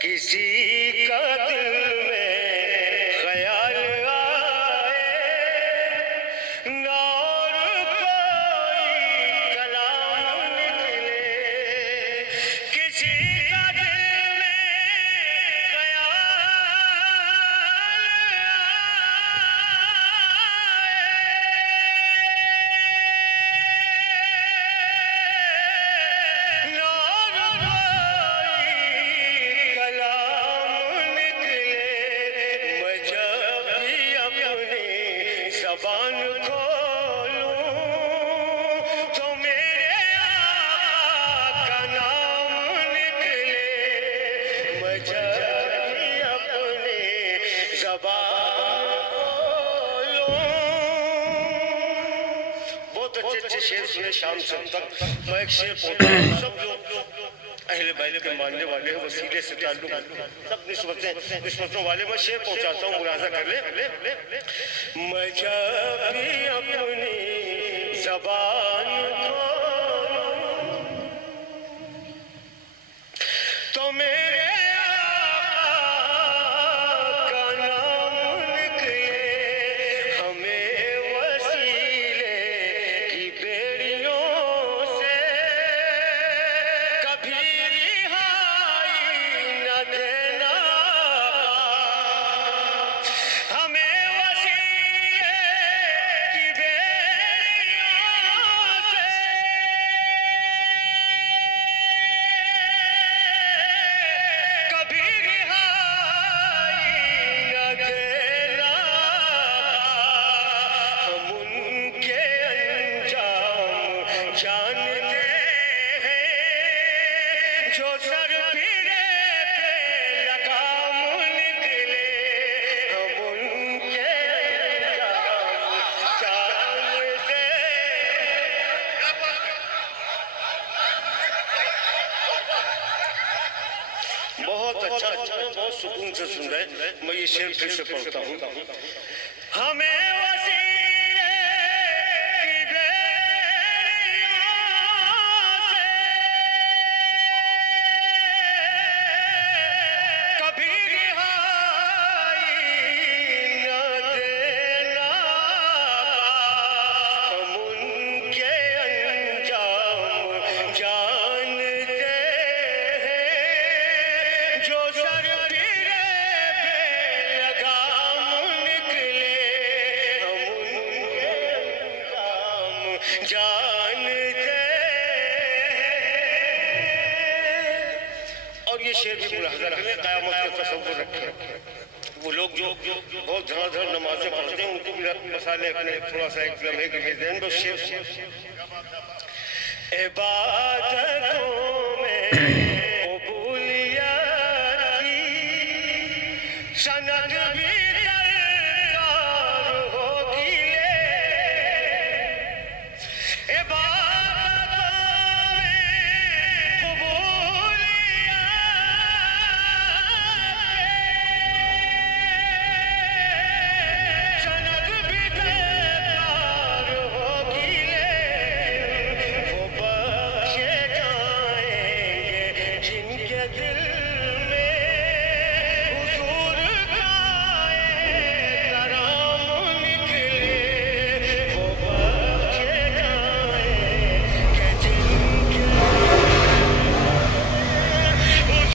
کسی کا دل میں خیال آئے اور کوئی کلام نکلے کسی کا دل میں خیال زبان کھولوں تو میرے آقا کا نام نکلے میں جب بھی اپنی زبان کھولوں. بہت اچھے شعر سنے شام سے تک. میں ایک شعر پڑھتا ہوں. سب جو اہل بیت کے ماننے والے ہیں وسیلے سے تعلق سب نسبتوں والے میں شعر پہنچاتا ہوں. ملاحظہ کر لیں. میں جب بھی اپنی زبان کھولوں تو میرے آقا کا نام نکلے ہمیں وسیلے کی بیڑیوں سے کبھی رہائی نہ دینا ہمیں جو سر پھرے پہ لگام نکلے ہم ان کے انجام جانتے بہت اچھا بہت سکون سے سن رہے ہیں. میں یہ شعر پھر سے پڑھتا ہوں. ہمیں جانتے اور یہ شعر بھی ملاحظہ رکھیں. قیامت کے تصور رکھیں. وہ لوگ جو بہت دھڑا دھڑ نمازیں پڑھتے ہیں ان کو بھی مسالے اپنے تھوڑا سا ایک لمحے کے لیے ذہن میں شعر عبادتوں